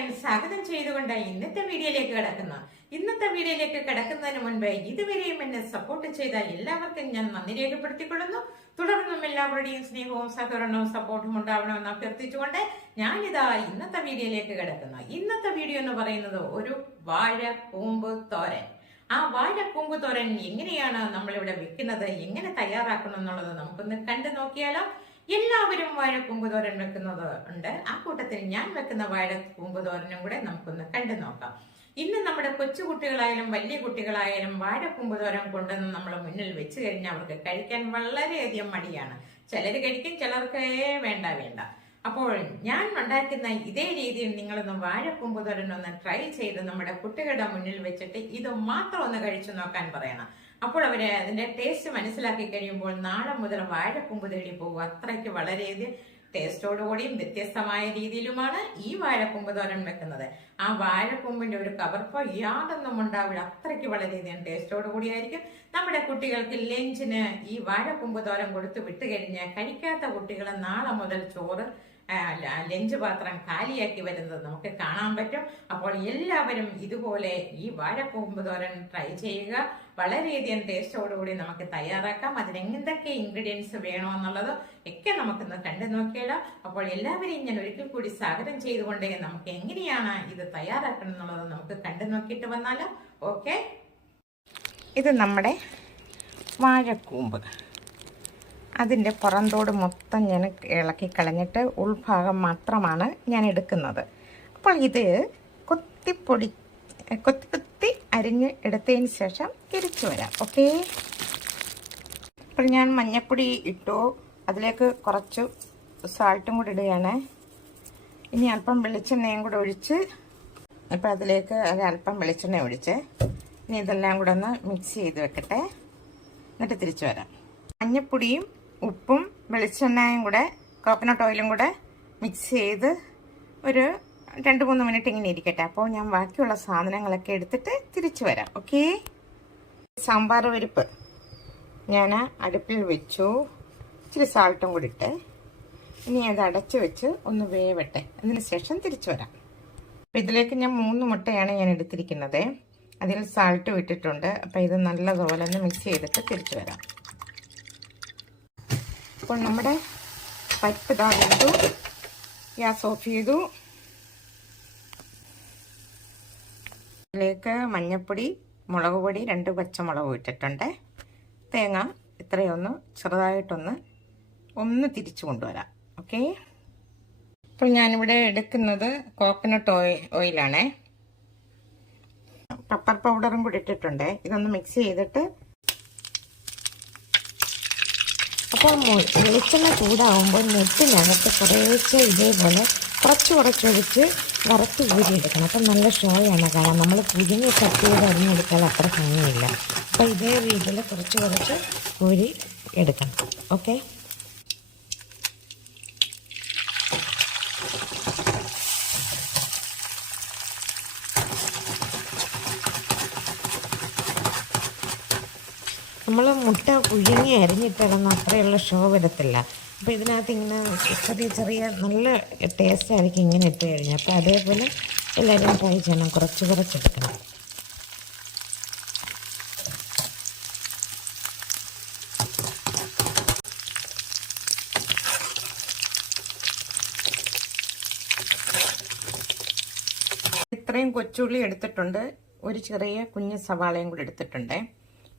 ഞാൻ സ്വാഗതം ചെയ്തുകൊണ്ട് ഇന്നത്തെ വീഡിയോയിലേക്ക് കിടക്കുന്നു. ഇന്നത്തെ വീഡിയോയിലേക്ക് കിടക്കുന്നതിന് മുൻപ് ഇതുവരെയും എന്നെ സപ്പോർട്ട് ചെയ്ത എല്ലാവർക്കും ഞാൻ നന്ദി രേഖപ്പെടുത്തിക്കൊള്ളുന്നു. തുടർന്നും എല്ലാവരുടെയും സ്നേഹവും സഹകരണവും സപ്പോർട്ടും ഉണ്ടാവണമെന്ന് അഭ്യർത്ഥിച്ചുകൊണ്ട് ഞാൻ ഞാനിതാ ഇന്നത്തെ വീഡിയോയിലേക്ക് കിടക്കുന്നു. ഇന്നത്തെ വീഡിയോ എന്ന് പറയുന്നത് ഒരു വാഴ കൂമ്പ് തോരൻ. ആ വാഴ കൂമ്പ് തോരൻ എങ്ങനെയാണ് നമ്മളിവിടെ വെക്കുന്നത് എങ്ങനെ തയ്യാറാക്കണം എന്നുള്ളത് നമുക്കൊന്ന് കണ്ടു നോക്കിയാലോ. എല്ലാവരും വാഴ കൂമ്പുതോരൻ വെക്കുന്നത് ഉണ്ട്. ആ കൂട്ടത്തിൽ ഞാൻ വെക്കുന്ന വാഴ കൂമ്പുതോരനും കൂടെ നമുക്കൊന്ന് കണ്ടു നോക്കാം. ഇന്ന് നമ്മുടെ കൊച്ചു കുട്ടികളായാലും വലിയ കുട്ടികളായാലും വാഴ കൂമ്പുതോരൻ കൊണ്ടുവന്ന് നമ്മൾ മുന്നിൽ വെച്ച് കഴിഞ്ഞാൽ അവർക്ക് കഴിക്കാൻ വളരെയധികം മടിയാണ്. ചിലർ കഴിക്കും ചിലർക്ക് വേണ്ട വേണ്ട. അപ്പോൾ ഞാൻ ഉണ്ടാക്കുന്ന ഇതേ രീതിയിൽ നിങ്ങളൊന്ന് വാഴക്കൂമ്പുതോരൻ ഒന്ന് ട്രൈ ചെയ്ത് നമ്മുടെ കുട്ടികളുടെ മുന്നിൽ വെച്ചിട്ട് ഇത് മാത്രം ഒന്ന് കഴിച്ചു നോക്കാൻ പറയണം. അപ്പോൾ അവർ അതിന്റെ ടേസ്റ്റ് മനസ്സിലാക്കി കഴിയുമ്പോൾ നാളെ മുതൽ വാഴക്കൊമ്പ് തേടി പോകും. അത്രയ്ക്ക് വളരെയധികം ടേസ്റ്റോടുകൂടിയും വ്യത്യസ്തമായ രീതിയിലുമാണ് ഈ വാഴക്കൊമ്പ് തോരൻ വെക്കുന്നത്. ആ വാഴക്കൊമ്പിന്റെ ഒരു കവർപ്പോ യാതൊന്നും ഉണ്ടാവില്ല. അത്രയ്ക്ക് വളരെയധികം ടേസ്റ്റോടുകൂടിയായിരിക്കും നമ്മുടെ കുട്ടികൾക്ക് ലഞ്ചിന് ഈ വാഴക്കൊമ്പ് തോരൻ കൊടുത്തു വിട്ടുകഴിഞ്ഞാൽ കഴിക്കാത്ത കുട്ടികൾ നാളെ മുതൽ ചോറ് ലഞ്ച് പാത്രം കാലിയാക്കി വരുന്നത് നമുക്ക് കാണാൻ പറ്റും. അപ്പോൾ എല്ലാവരും ഇതുപോലെ ഈ വാഴക്കൂമ്പ് തോരൻ ട്രൈ ചെയ്യുക. വളരെയധികം ടേസ്റ്റോടുകൂടി നമുക്ക് തയ്യാറാക്കാം. അതിന് എന്തൊക്കെ ഇൻഗ്രീഡിയൻസ് വേണമെന്നുള്ളത് ഒക്കെ നമുക്കൊന്ന് കണ്ടു നോക്കിയിടാം. അപ്പോൾ എല്ലാവരെയും ഞാൻ ഒരിക്കൽ കൂടി സ്വാഗതം ചെയ്തുകൊണ്ട് നമുക്ക് എങ്ങനെയാണ് ഇത് തയ്യാറാക്കണം എന്നുള്ളത് നമുക്ക് കണ്ടു നോക്കിയിട്ട് വന്നാലോ. ഓക്കെ ഇത് നമ്മുടെ വാഴക്കൂമ്പ്. അതിന്റെ പുറന്തോട് മൊത്തം ഞാൻ ഇളക്കി കളഞ്ഞിട്ട് ഉൾഭാഗം മാത്രമാണ് ഞാൻ എടുക്കുന്നത്. അപ്പോൾ ഇത് കൊത്തിപ്പൊടി കൊത്തി കൊത്തി അരിഞ്ഞ് എടുത്തതിന് ശേഷം തിരിച്ചു വരാം. ഓക്കെ? അപ്പോൾ ഞാൻ മഞ്ഞപ്പൊടി ഇട്ടു. അതിലേക്ക് കുറച്ച് സാൾട്ടും കൂടി ഇടുകയാണ്. ഇനി അല്പം വെളിച്ചെണ്ണയും കൂടെ ഒഴിച്ച് ഇപ്പോൾ അതിലേക്ക് അല്പം വെളിച്ചെണ്ണ ഒഴിച്ച് ഇനി ഇതെല്ലാം കൂടെ ഒന്ന് മിക്സ് ചെയ്ത് വെക്കട്ടെ. എന്നിട്ട് തിരിച്ചു വരാം. മഞ്ഞപ്പൊടിയും ഉപ്പും വെളിച്ചെണ്ണയും കൂടെ കോക്കനട്ട് ഓയിലും കൂടെ മിക്സ് ചെയ്ത് ഒരു രണ്ട് മൂന്ന് മിനിറ്റ് ഇങ്ങനെ ഇരിക്കട്ടെ. അപ്പോൾ ഞാൻ ബാക്കിയുള്ള സാധനങ്ങളൊക്കെ എടുത്തിട്ട് തിരിച്ചു വരാം. ഓക്കേ സാമ്പാർ പരിപ്പ് ഞാൻ അടുപ്പിൽ വെച്ചു. ഇച്ചിരി സാൾട്ടും കൂടി ഇട്ട് ഇനി അത് അടച്ചു വെച്ച് ഒന്ന് വേവട്ടെ. അതിന് ശേഷം തിരിച്ചു വരാം. അപ്പോൾ ഇതിലേക്ക് ഞാൻ മൂന്ന് മുട്ടയാണ് ഞാൻ എടുത്തിരിക്കുന്നത്. അതിൽ സാൾട്ട് വിട്ടിട്ടുണ്ട് അപ്പോൾ ഇത് നല്ലതുപോലെ ഒന്ന് മിക്സ് ചെയ്തിട്ട് തിരിച്ചു വരാം. അപ്പോൾ നമ്മുടെ പരിപ്പ് ഇതാ ഗ്യാസ് ഓഫ് ചെയ്തു. ഇതിലേക്ക് മഞ്ഞൾപ്പൊടി മുളക് പൊടി രണ്ട് പച്ചമുളക് ഇട്ടിട്ടുണ്ട്. തേങ്ങ ഇത്രയൊന്ന് ചെറുതായിട്ടൊന്ന് ഒന്ന് തിരിച്ചു കൊണ്ടുവരാം. ഓക്കെ? അപ്പോൾ ഞാനിവിടെ എടുക്കുന്നത് കോക്കനട്ട് ഓയിൽ ഓയിലാണേ പെപ്പർ പൗഡറും കൂടി ഇട്ടിട്ടുണ്ട്. ഇതൊന്ന് മിക്സ് ചെയ്തിട്ട് അപ്പോൾ വെളിച്ചെണ്ണ ചൂടാവുമ്പോൾ നെറ്റിനകത്ത് കുറേശ്ശെ ഇതേപോലെ കുറച്ച് കുറച്ചൊഴിച്ച് വറുത്ത് ഊരിയെടുക്കണം. അപ്പം നല്ല ഷോയാണ് കാരണം നമ്മൾ പുതിഞ്ഞ് കട്ട് ചെയ്ത് അരിഞ്ഞെടുത്താൽ അത്ര ഭംഗിയില്ല. അപ്പോൾ ഇതേ രീതിയിൽ കുറച്ച് കുറച്ച് ഊരി എടുക്കണം. ഓക്കെ? നമ്മൾ മുട്ട പുഴുങ്ങി അരിഞ്ഞിട്ടിടുന്ന അത്രയുള്ള ഷോ വരത്തില്ല. അപ്പോൾ ഇതിനകത്ത് ഇങ്ങനെ ചെറിയ ചെറിയ നല്ല ടേസ്റ്റ് ആയിരിക്കും ഇങ്ങനെ ഇട്ട് കഴിഞ്ഞാൽ. അപ്പോൾ അതേപോലെ എല്ലാവരും ട്രൈ ചെയ്യണം. കുറച്ച് കുറച്ചെടുക്കണം ഇത്രയും കൊച്ചുള്ളി എടുത്തിട്ടുണ്ട്. ഒരു ചെറിയ കുഞ്ഞ് സവാളയും കൂടി എടുത്തിട്ടുണ്ട്.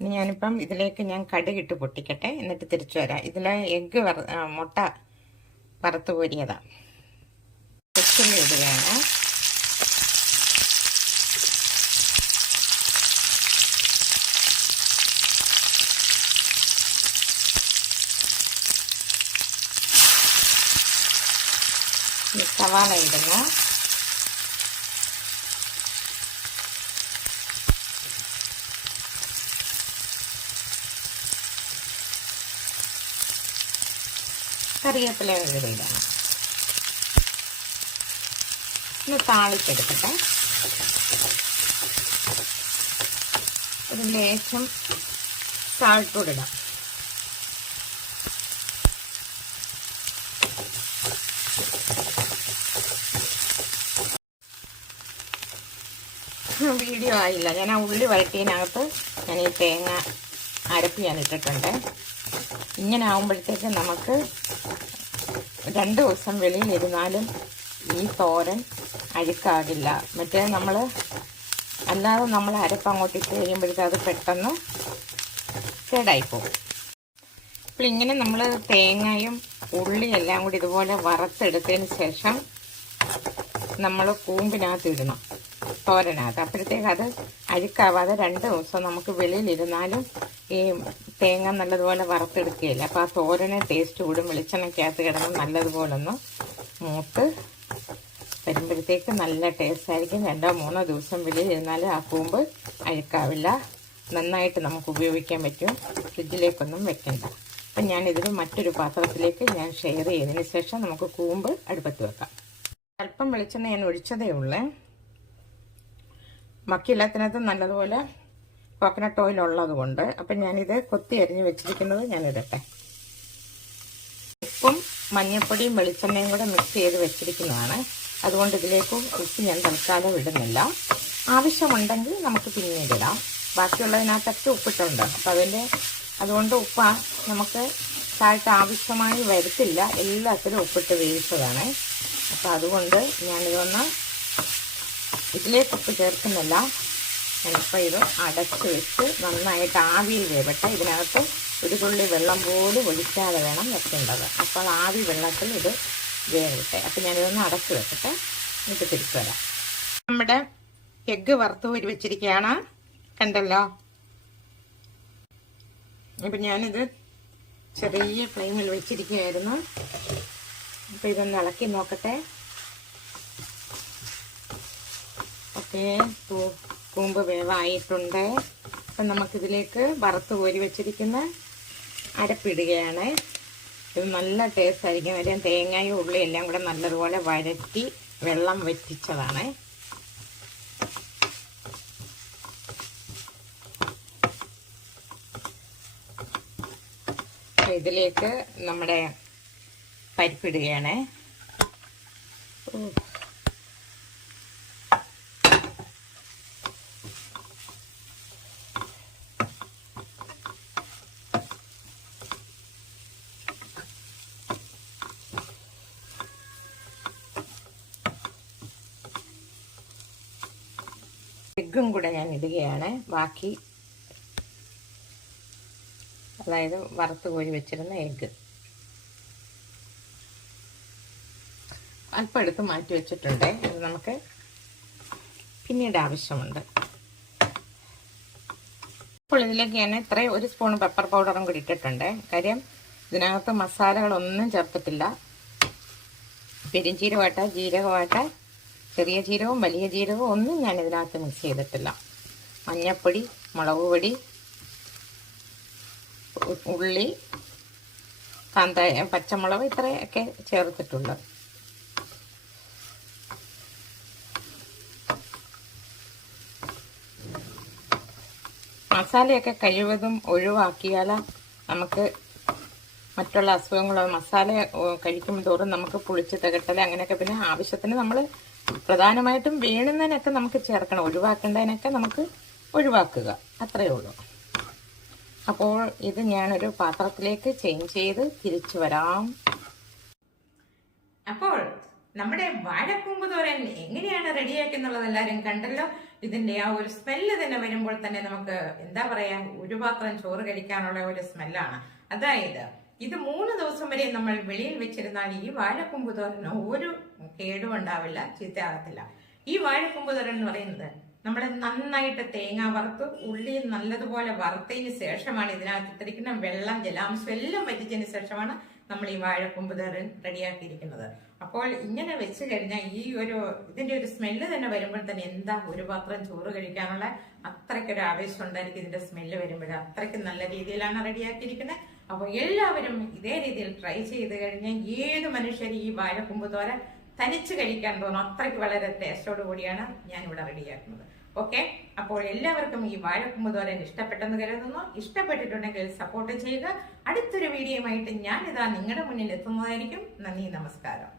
ഇനി ഞാനിപ്പം ഇതിലേക്ക് ഞാൻ കടുകിട്ട് പൊട്ടിക്കട്ടെ എന്നിട്ട് തിരിച്ചു വരാം. ഇതിൽ എഗ്ഗ് വറ ആ, മുട്ട വറുത്ത് കോരിയതാ. കൊച്ചുള്ളി ഇടുകയാണ് ഈ സവാള ഇടുന്നു. കറിവേപ്പില ഇടണം ഒന്ന് താളിച്ചെടുക്കട്ടെ. ഒരു ലേശം സാൾട്ട് ഇടാം. വീഡിയോ ആയില്ല. ഞാൻ ആ ഉള്ളി വരട്ടിയതിനകത്ത് ഞാൻ ഈ തേങ്ങ അരപ്പ് ഞാൻ ഇട്ടിട്ടുണ്ട്. ഇങ്ങനെ ആകുമ്പോഴത്തേക്ക് നമുക്ക് രണ്ട് ദിവസം വെളിയിലിരുന്നാലും ഈ തോരൻ അഴുക്കാകില്ല. മറ്റേ നമ്മൾ അല്ലാതെ നമ്മൾ അരപ്പ് അങ്ങോട്ട് ഇട്ട് കഴിയുമ്പോഴത്തേക്ക് അത് പെട്ടെന്ന് കേടായിപ്പോകും അപ്പോൾ ഇങ്ങനെ നമ്മൾ തേങ്ങയും ഉള്ളി എല്ലാം കൂടി ഇതുപോലെ വറുത്തെടുത്തതിന് ശേഷം നമ്മൾ കൂമ്പിനകത്ത് ഇടണം തോരനകത്ത്. അപ്പോഴത്തേക്ക് അത് അഴുക്കാവാതെ രണ്ട് ദിവസം നമുക്ക് വെളിയിലിരുന്നാലും ഈ തേങ്ങ നല്ലതുപോലെ വറുത്തെടുക്കുകയില്ല. അപ്പോൾ ആ തോരനെ ടേസ്റ്റ് കൂടും. വെളിച്ചെണ്ണയ്ക്കകത്ത് കിടന്ന് നല്ലതുപോലെ ഒന്ന് മൂത്ത് വരുമ്പോഴത്തേക്ക് നല്ല ടേസ്റ്റ് ആയിരിക്കും. രണ്ടോ മൂന്നോ ദിവസം വെളിയിലിരുന്നാലും ആ കൂമ്പ് അഴുക്കാവില്ല. നന്നായിട്ട് നമുക്ക് ഉപയോഗിക്കാൻ പറ്റും. ഫ്രിഡ്ജിലേക്കൊന്നും വെക്കണ്ട. അപ്പം ഞാനിതിൽ മറ്റൊരു പാത്രത്തിലേക്ക് ഞാൻ ഷെയർ ചെയ്തതിന് ശേഷം നമുക്ക് കൂമ്പ് അടുപ്പത്ത് വെക്കാം. അല്പം വെളിച്ചെണ്ണ ഞാൻ ഒഴിച്ചതേ ഉള്ളേ. ബാക്കി എല്ലാത്തിനകത്തും നല്ലതുപോലെ കോക്കനട്ട് ഓയിൽ ഉള്ളതുകൊണ്ട് അപ്പം ഞാനിത് കൊത്തി അരിഞ്ഞ് വെച്ചിരിക്കുന്നത് ഞാനിടട്ടെ. ഉപ്പും മഞ്ഞൾപ്പൊടിയും വെളിച്ചെണ്ണയും കൂടെ മിക്സ് ചെയ്ത് വെച്ചിരിക്കുന്നതാണ്. അതുകൊണ്ട് ഇതിലേക്ക് ഉപ്പ് ഞാൻ തൽക്കാലം ഇടുന്നില്ല. ആവശ്യമുണ്ടെങ്കിൽ നമുക്ക് പിന്നീട് ഇടാം. ബാക്കിയുള്ളതിനകത്തൊക്കെ ഉപ്പിട്ടുണ്ട്. അപ്പം അതിന്റെ അതുകൊണ്ട് ഉപ്പ നമുക്ക് താഴ്ത്ത് ആവശ്യമായി വരത്തില്ല. എല്ലാത്തിലും ഉപ്പിട്ട് വേവിച്ചതാണ്. അപ്പം അതുകൊണ്ട് ഞാനിതൊന്ന് ഇതിലേക്ക് ഉപ്പ് ചേർക്കുന്നില്ല ഞാനിപ്പോൾ ഇത് അടച്ച് വെച്ച് നന്നായിട്ട് ആവിയിൽ വേവട്ടെ. ഇതിനകത്ത് ഒരു തുള്ളി വെള്ളം പോലും ഒഴിക്കാതെ വേണം വെക്കേണ്ടത്. അപ്പോൾ ആവി വെള്ളത്തിൽ ഇത് വേവട്ടെ. അപ്പം ഞാനിതൊന്ന് അടച്ച് വെക്കട്ടെ. എന്നിട്ട് തിരിച്ചു വരാം. നമ്മുടെ എഗ്ഗ് വറുത്ത് ഒരു വെച്ചിരിക്കുകയാണ്. കണ്ടല്ലോ? അപ്പം ഞാനിത് ചെറിയ ഫ്ലെയിമിൽ വെച്ചിരിക്കുകയായിരുന്നു. അപ്പം ഇതൊന്ന് ഇളക്കി നോക്കട്ടെ ഓക്കെ കൂമ്പ് വേവായിട്ടുണ്ട്. അപ്പം നമുക്കിതിലേക്ക് വറുത്ത് കോരി വെച്ചിരിക്കുന്ന അരപ്പിടുകയാണ്. ഇത് നല്ല ടേസ്റ്റ് ആയിരിക്കും. കാര്യം തേങ്ങയും ഉള്ളിയും എല്ലാം കൂടെ നല്ലതുപോലെ വരട്ടി വെള്ളം വറ്റിച്ചതാണ്. ഇതിലേക്ക് നമ്മുടെ പരിപ്പിടുകയാണ്. എഗ്ഗും കൂടെ ഞാൻ ഇടുകയാണ്. ബാക്കി അതായത് വറുത്ത് കോരി വെച്ചിരുന്ന എഗ്ഗ്. അല്പം എടുത്ത് മാറ്റി വെച്ചിട്ടുണ്ട്. അത് നമുക്ക് പിന്നീട് ആവശ്യമുണ്ട്. അപ്പോൾ ഇതിലേക്ക് ഞാൻ ഇത്രയും ഒരു സ്പൂൺ പെപ്പർ പൗഡറും കൂടി ഇട്ടിട്ടുണ്ട്. കാര്യം ഇതിനകത്ത് മസാലകളൊന്നും ചേർത്തിട്ടില്ല. പെരിഞ്ചീരമായിട്ട് ജീരകമായിട്ട് ചെറിയ ജീരകവും വലിയ ജീരകവും ഒന്നും ഞാൻ ഇതിനകത്ത് മിക്സ് ചെയ്തിട്ടില്ല. മഞ്ഞപ്പൊടി മുളക് പൊടി ഉള്ളി കാന്ത പച്ചമുളക് ഇത്രയൊക്കെ ചേർത്തിട്ടുള്ളൂ മസാലയൊക്കെ കഴിവതും ഒഴിവാക്കിയാൽ നമുക്ക് മറ്റുള്ള അസുഖങ്ങളോ മസാല കഴിക്കും തോറും നമുക്ക് പുളിച്ച് തികട്ടൽ അങ്ങനെയൊക്കെ പിന്നെ ആവശ്യത്തിന് നമ്മൾ പ്രധാനമായിട്ടും വേണുന്നതിനൊക്കെ നമുക്ക് ചേർക്കണം. ഒഴിവാക്കേണ്ടതിനൊക്കെ നമുക്ക് ഒഴിവാക്കുക. അത്രയേ ഉള്ളൂ. അപ്പോൾ ഇത് ഞാനൊരു പാത്രത്തിലേക്ക് ചേഞ്ച് ചെയ്ത് തിരിച്ചു വരാം. അപ്പോൾ നമ്മുടെ വാഴക്കൂമ്പ് തോരൻ എങ്ങനെയാണ് റെഡിയാക്കുന്നുള്ളത് എല്ലാവരും കണ്ടല്ലോ. ഇതിന്റെ ആ ഒരു സ്മെല്ല് തന്നെ വരുമ്പോൾ തന്നെ നമുക്ക് എന്താ പറയാ ഒരു പാത്രം ചോറ് കഴിക്കാനുള്ള ഒരു സ്മെല്ലാണ് അതായത് ഇത് മൂന്ന് ദിവസം വരെ നമ്മൾ വെളിയിൽ വെച്ചിരുന്നാൽ ഈ വാഴക്കൊമ്പ് തോരന് ഒരു കേടും ഉണ്ടാവില്ല ചീത്തയാകത്തില്ല. ഈ വാഴക്കൊമ്പ് തോരൻ എന്ന് പറയുന്നത് നമ്മൾ നന്നായിട്ട് തേങ്ങ വറുത്ത് ഉള്ളി നല്ലതുപോലെ വറുത്തതിന് ശേഷമാണ് ഇതിനകത്ത് ഇത്തിരിക്കുന്ന വെള്ളം ജലാംശം എല്ലാം വറ്റിച്ചതിന് ശേഷമാണ് നമ്മൾ ഈ വാഴക്കൊമ്പ് തോരൻ റെഡിയാക്കിയിരിക്കുന്നത്. അപ്പോൾ ഇങ്ങനെ വെച്ച് കഴിഞ്ഞാൽ ഈ ഒരു ഇതിന്റെ ഒരു സ്മെല്ല് തന്നെ വരുമ്പോൾ തന്നെ എന്താ ഒരു പാത്രം ചോറ് കഴിക്കാനുള്ള അത്രയ്ക്കൊരു ആവേശം ഉണ്ടായിരിക്കും ഇതിന്റെ സ്മെല്ല് വരുമ്പോൾ. അത്രയ്ക്ക് നല്ല രീതിയിലാണ് റെഡിയാക്കിയിരിക്കുന്നത്. അപ്പോൾ എല്ലാവരും ഇതേ രീതിയിൽ ട്രൈ ചെയ്ത് കഴിഞ്ഞാൽ ഏത് മനുഷ്യരും ഈ വാഴക്കുമ്പ് തോര തനിച്ച് കഴിക്കാൻ തോന്നും. അത്രയ്ക്ക് വളരെ ടേസ്റ്റോട് കൂടിയാണ് ഞാൻ ഇവിടെ റെഡിയാക്കുന്നത് ഓക്കെ അപ്പോൾ എല്ലാവർക്കും ഈ വാഴക്കുമ്പ് തോരൻ ഇഷ്ടപ്പെട്ടെന്ന് കരുതുന്നു. ഇഷ്ടപ്പെട്ടിട്ടുണ്ടെങ്കിൽ സപ്പോർട്ട് ചെയ്യുക. അടുത്തൊരു വീഡിയോയുമായിട്ട് ഇതാ നിങ്ങളുടെ മുന്നിൽ എത്തുന്നതായിരിക്കും. നന്ദി നമസ്കാരം.